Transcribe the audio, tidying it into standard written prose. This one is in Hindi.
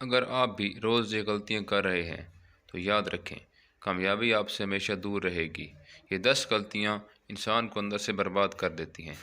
अगर आप भी रोज़ ये गलतियाँ कर रहे हैं तो याद रखें, कामयाबी आपसे हमेशा दूर रहेगी। ये 10 गलतियाँ इंसान को अंदर से बर्बाद कर देती हैं।